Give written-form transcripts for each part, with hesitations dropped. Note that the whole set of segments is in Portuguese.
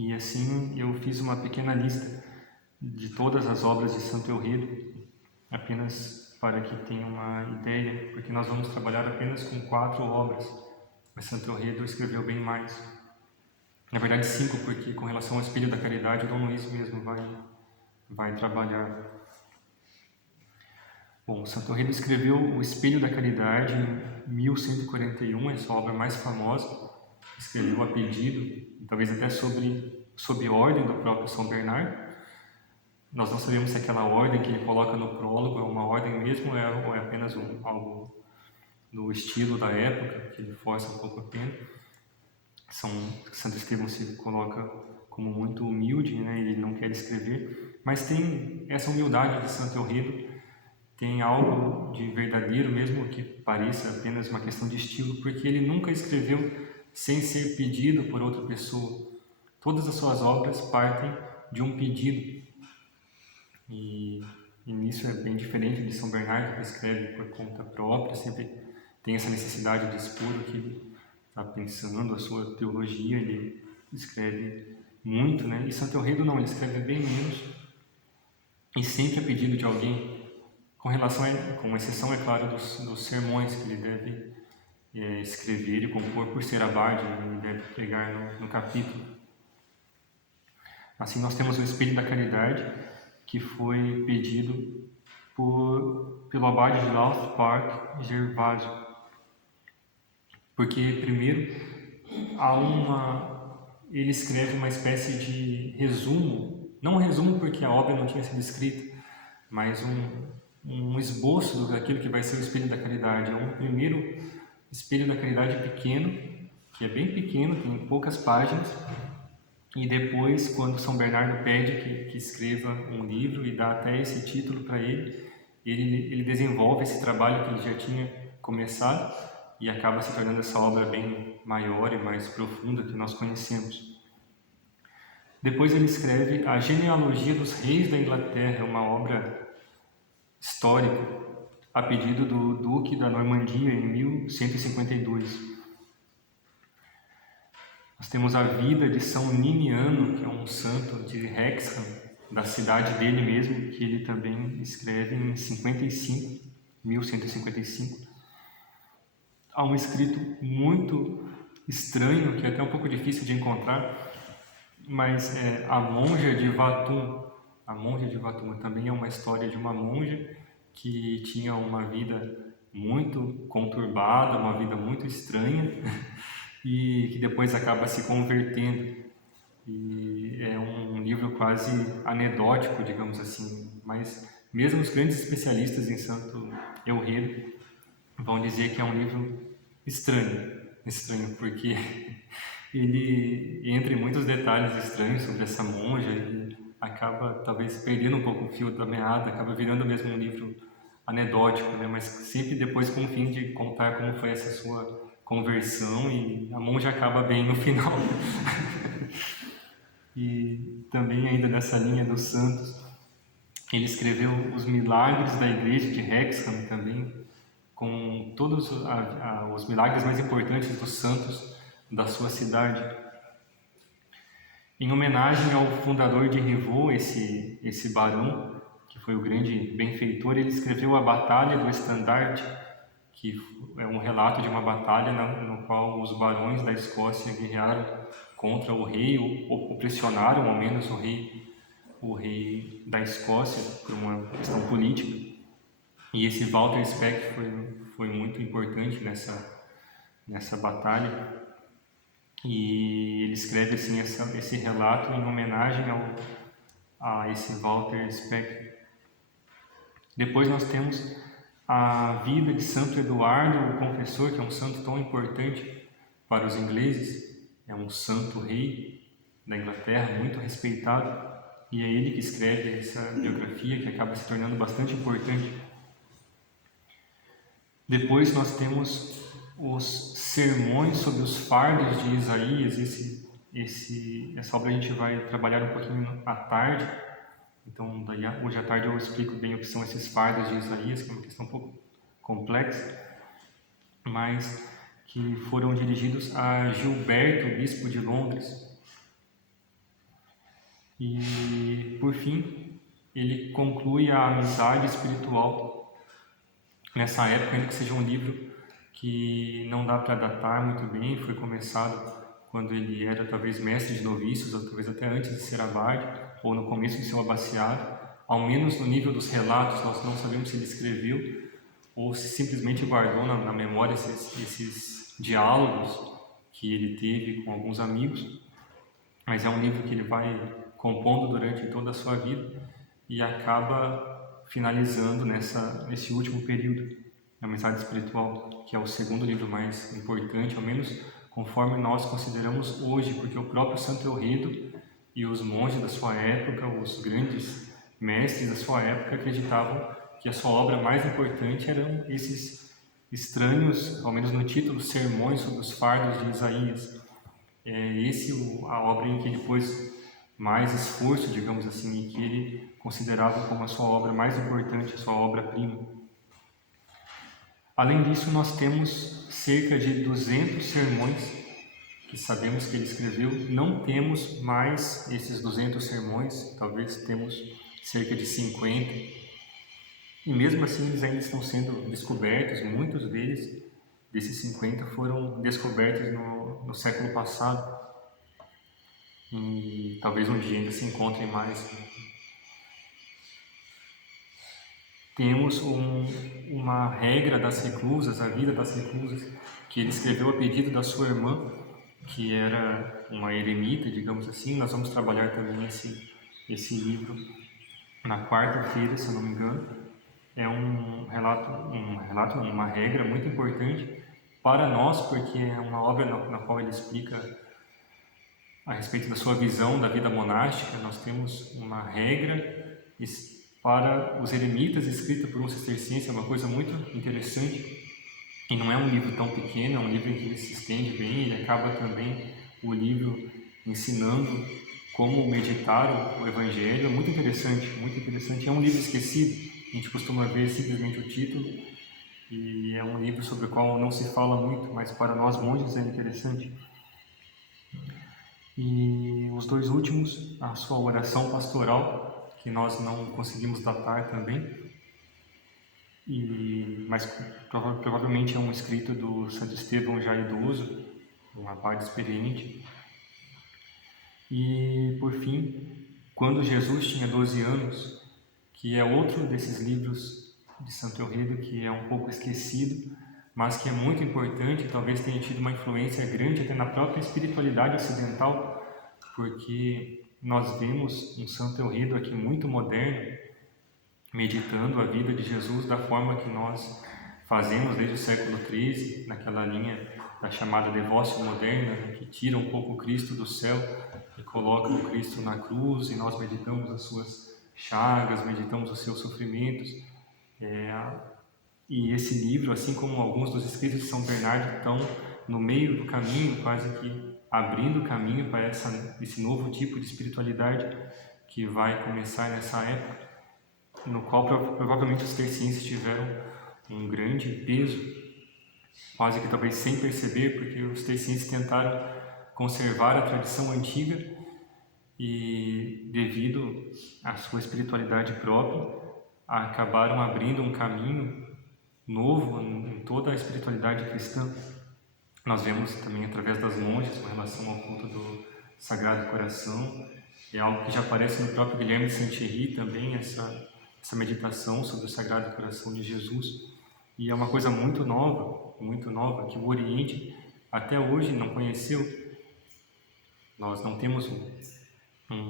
E assim eu fiz uma pequena lista de todas as obras de Santo Elredo, apenas para que tenha uma ideia, porque nós vamos trabalhar apenas com 4 obras, mas Santo Elredo escreveu bem mais. Na verdade 5, porque com relação ao Espelho da Caridade, o Dom Luís mesmo vai trabalhar. Bom, Santo Elredo escreveu o Espelho da Caridade em 1141, essa obra mais famosa. Escreveu a pedido, talvez até sob ordem do próprio São Bernardo. Nós não sabemos se aquela ordem que ele coloca no prólogo é uma ordem mesmo ou é apenas algo no estilo da época, que ele força um pouco o tempo. Santo Estevão se coloca como muito humilde, né? Ele não quer escrever, mas tem essa humildade de Santo Elredo, tem algo de verdadeiro, mesmo que pareça apenas uma questão de estilo, porque ele nunca escreveu sem ser pedido por outra pessoa. Todas as suas obras partem de um pedido, e nisso é bem diferente de São Bernardo, que escreve por conta própria, sempre tem essa necessidade de expor o que ele está pensando, a sua teologia, ele escreve muito, né? E Santo Elredo não, ele escreve bem menos e sempre a pedido de alguém, com exceção, é claro, dos sermões que ele deve escrever e compor por ser abade, ele deve pregar no capítulo. Assim, nós temos o Espelho da Caridade, que foi pedido pelo abade de Louth Park, Gervásio. Porque, primeiro, ele escreve uma espécie de resumo, não um resumo porque a obra não tinha sido escrita, mas um esboço daquilo que vai ser o Espelho da Caridade. É um primeiro Espelho da Caridade pequeno, que é bem pequeno, tem poucas páginas, e depois, quando São Bernardo pede que escreva um livro e dá até esse título para ele desenvolve esse trabalho que ele já tinha começado e acaba se tornando essa obra bem maior e mais profunda que nós conhecemos. Depois ele escreve A Genealogia dos Reis da Inglaterra, uma obra histórica, a pedido do Duque da Normandia em 1152. Nós temos a vida de São Niniano, que é um santo de Hexham, da cidade dele mesmo, que ele também escreve em 1155. Há um escrito muito estranho, que é até um pouco difícil de encontrar, mas é a Monja de Vatum. A Monja de Vatum também é uma história de uma monja que tinha uma vida muito conturbada, uma vida muito estranha, e que depois acaba se convertendo. E é um livro quase anedótico, digamos assim, mas mesmo os grandes especialistas em Santo Elredo vão dizer que é um livro estranho, porque ele entra em muitos detalhes estranhos sobre essa monja e acaba talvez perdendo um pouco o fio da meada, acaba virando mesmo um livro anedótico, né? Mas sempre depois com o fim de contar como foi essa sua conversão, e a monja acaba bem no final. E também ainda nessa linha dos santos, ele escreveu os milagres da igreja de Hexham também, com todos os milagres mais importantes dos santos da sua cidade. Em homenagem ao fundador de Rivaux, esse barão, que foi o grande benfeitor, ele escreveu a Batalha do Estandarte, que é um relato de uma batalha no qual os barões da Escócia guerrearam contra o rei, ou pressionaram ao menos o rei da Escócia por uma questão política. E esse Walter Speck foi muito importante nessa batalha. E ele escreve assim, esse relato em homenagem a esse Walter Speck. Depois nós temos a vida de Santo Eduardo, o Confessor, que é um santo tão importante para os ingleses. É um santo rei da Inglaterra, muito respeitado. E é ele que escreve essa biografia, que acaba se tornando bastante importante. Depois nós temos os sermões sobre os fardos de Isaías. Essa obra a gente vai trabalhar um pouquinho à tarde. Então, hoje à tarde eu explico bem o que são esses fardos de Isaías, que é uma questão um pouco complexa, mas que foram dirigidos a Gilberto, bispo de Londres. E, por fim, ele conclui a amizade espiritual nessa época, ainda que seja um livro que não dá para datar muito bem, foi começado quando ele era talvez mestre de noviços, ou talvez até antes de ser abade, ou no começo de seu abaciado. Ao menos no nível dos relatos, nós não sabemos se ele escreveu ou se simplesmente guardou na memória esses diálogos que ele teve com alguns amigos, mas é um livro que ele vai compondo durante toda a sua vida e acaba finalizando nesse último período, a mensagem espiritual, que é o segundo livro mais importante, ao menos conforme nós consideramos hoje, porque o próprio Santo Eulredo e os monges da sua época, os grandes mestres da sua época, acreditavam que a sua obra mais importante eram esses estranhos, ao menos no título, sermões sobre os fardos de Isaías. É a obra em que ele pôs mais esforço, digamos assim, e que ele considerava como a sua obra mais importante, a sua obra-prima. Além disso, nós temos cerca de 200 sermões que sabemos que ele escreveu. Não temos mais esses 200 sermões, talvez temos cerca de 50. E mesmo assim eles ainda estão sendo descobertos, muitos desses 50 foram descobertos no século passado. E talvez um dia ainda se encontrem mais. Temos uma regra das reclusas, a vida das reclusas, que ele escreveu a pedido da sua irmã, que era uma eremita, digamos assim. Nós vamos trabalhar também esse livro na quarta-feira, se eu não me engano. É uma regra muito importante para nós, porque é uma obra na qual ele explica a respeito da sua visão da vida monástica. Nós temos uma regra para os eremitas escrita por um cisterciense, é uma coisa muito interessante. E não é um livro tão pequeno, é um livro em que ele se estende bem, ele acaba também o livro ensinando como meditar o Evangelho. É muito interessante, muito interessante. É um livro esquecido, a gente costuma ver simplesmente o título, e é um livro sobre o qual não se fala muito, mas para nós monges é interessante. E os dois últimos, a sua oração pastoral, que nós não conseguimos datar também, mas provavelmente é um escrito do Santo Estevão já idoso, um abade experiente. E, por fim, Quando Jesus tinha 12 anos, que é outro desses livros de Santo Eulredo que é um pouco esquecido, mas que é muito importante, talvez tenha tido uma influência grande até na própria espiritualidade ocidental, porque nós vemos um Santo Eulredo aqui muito moderno, meditando a vida de Jesus da forma que nós fazemos desde o século XIII, naquela linha da chamada devócio moderna, que tira um pouco o Cristo do céu e coloca o Cristo na cruz, e nós meditamos as suas chagas, meditamos os seus sofrimentos. E esse livro, assim como alguns dos escritos de São Bernardo, estão no meio do caminho, quase que abrindo o caminho para esse novo tipo de espiritualidade que vai começar nessa época, no qual provavelmente os tercienses tiveram um grande peso, quase que talvez sem perceber, porque os tercienses tentaram conservar a tradição antiga e, devido à sua espiritualidade própria, acabaram abrindo um caminho novo em toda a espiritualidade cristã. Nós vemos também através das monjas com relação ao culto do Sagrado Coração. É algo que já aparece no próprio Guilherme de Saint-Thierry também, essa meditação sobre o Sagrado Coração de Jesus. E é uma coisa muito nova, que o Oriente até hoje não conheceu. Nós não temos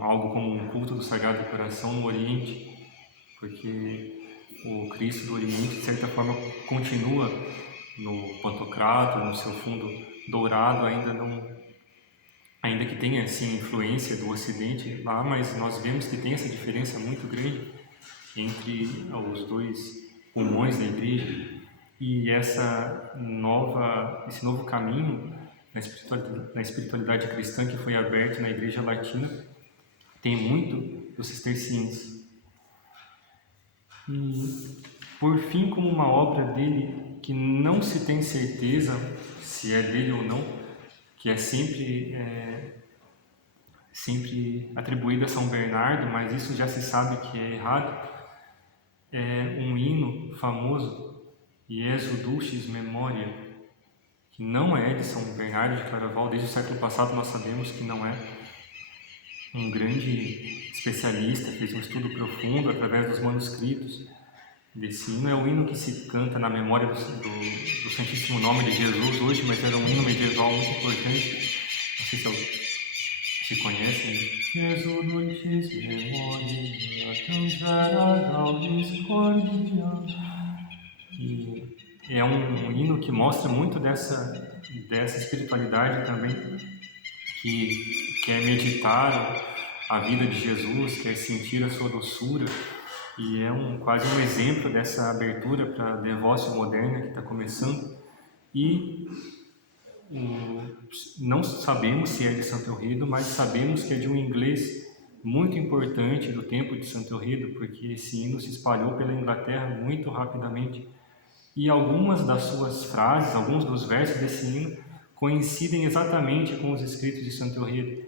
algo como um culto do Sagrado Coração no Oriente, porque o Cristo do Oriente, de certa forma, continua no Pantocrator, no seu fundo dourado, ainda que tenha sim influência do Ocidente lá, mas nós vemos que tem essa diferença muito grande entre os dois pulmões da Igreja. E esse novo caminho na espiritualidade cristã que foi aberto na Igreja Latina tem muito dos cistercienses. E, por fim, como uma obra dele que não se tem certeza se é dele ou não, que é sempre sempre atribuído a São Bernardo, mas isso já se sabe que é errado. É um hino famoso, Iesu Dulcis Memoria, que não é de São Bernardo de Claraval. Desde o século passado nós sabemos que não é. Um grande especialista fez um estudo profundo através dos manuscritos desse hino. É o hino que se canta na memória do Santíssimo Nome de Jesus hoje, mas era um hino medieval muito importante. Não sei se conhecem. Jesus dulcis memoria, transvera gaudis cordia. E é um hino que mostra muito dessa espiritualidade também, que quer meditar a vida de Jesus, quer sentir a sua doçura, e é quase um exemplo dessa abertura para a devócia moderna que está começando. E não sabemos se é de Santo Eurido, mas sabemos que é de um inglês muito importante do tempo de Santo Eurido, porque esse hino se espalhou pela Inglaterra muito rapidamente. E algumas das suas frases, alguns dos versos desse hino coincidem exatamente com os escritos de Santo Eurido.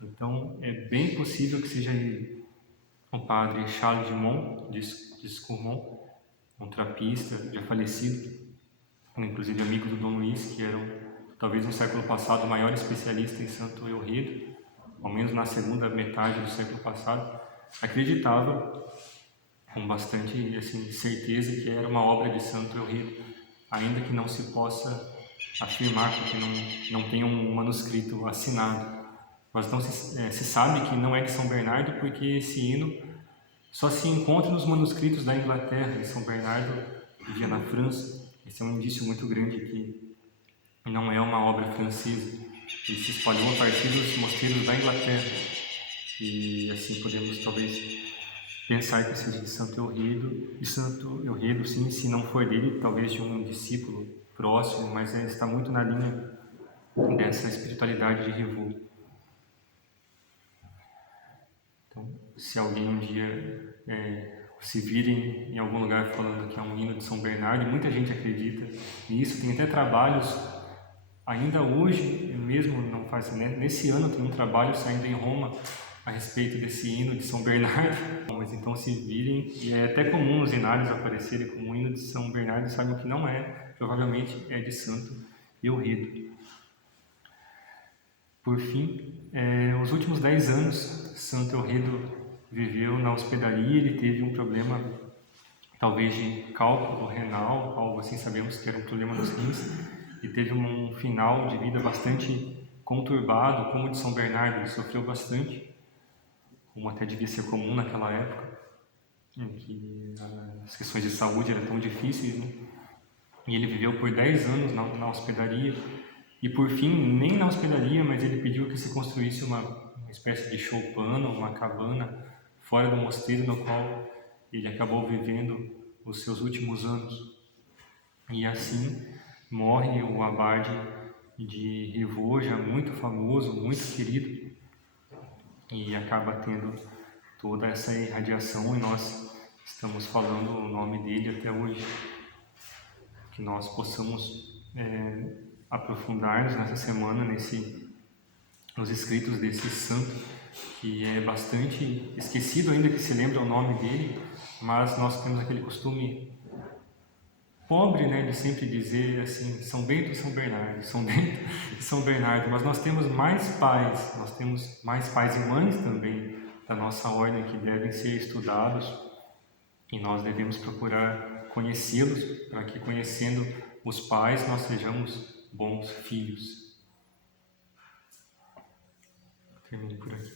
Então, é bem possível que seja ele. O padre Charles de Scourmont, um trapista já falecido, inclusive amigo do Dom Luís, que era talvez no século passado o maior especialista em Santo Eurido, ao menos na segunda metade do século passado, acreditava com bastante certeza que era uma obra de Santo Eurido, ainda que não se possa afirmar, porque não tem um manuscrito assinado. Mas não se sabe que não é de São Bernardo, porque esse hino só se encontra nos manuscritos da Inglaterra, e São Bernardo vivia na França. Esse é um indício muito grande que não é uma obra francesa. Ele se espalhou a partir dos mosteiros da Inglaterra. E assim podemos talvez pensar que seja de Santo Eurido, sim, se não for dele, talvez de um discípulo próximo, mas está muito na linha dessa espiritualidade de Revaux. Então, se alguém um dia se virem em algum lugar falando que é um hino de São Bernardo, muita gente acredita nisso, tem até trabalhos, ainda hoje, mesmo não faz, né? Nesse ano tem um trabalho saindo em Roma a respeito desse hino de São Bernardo, mas então se virem, e é até comum os hinários aparecerem como um hino de São Bernardo, sabem que não é, provavelmente é de Santo Eurido. Por fim, os últimos 10 anos, Santo Eurido viveu na hospedaria. Ele teve um problema, talvez de cálculo renal, algo assim, sabemos que era um problema nos rins, e teve um final de vida bastante conturbado, como o de São Bernardo. Ele sofreu bastante, como até devia ser comum naquela época, em que as questões de saúde eram tão difíceis, né? E ele viveu por 10 anos na hospedaria. E por fim, nem na hospedaria, mas ele pediu que se construísse uma espécie de choupana, uma cabana, fora do mosteiro, no qual ele acabou vivendo os seus últimos anos. E assim morre o abade de Revaux, já muito famoso, muito querido, e acaba tendo toda essa irradiação, e nós estamos falando o nome dele até hoje. Que nós possamos aprofundar-nos nessa semana nos escritos desse santo, que é bastante esquecido ainda que se lembra o nome dele, mas nós temos aquele costume pobre, né, de sempre dizer assim, São Bento e São Bernardo, São Bento e São Bernardo, mas nós temos mais pais e mães também da nossa ordem que devem ser estudados, e nós devemos procurar conhecê-los, para que, conhecendo os pais, nós sejamos bons filhos. Termino por aqui.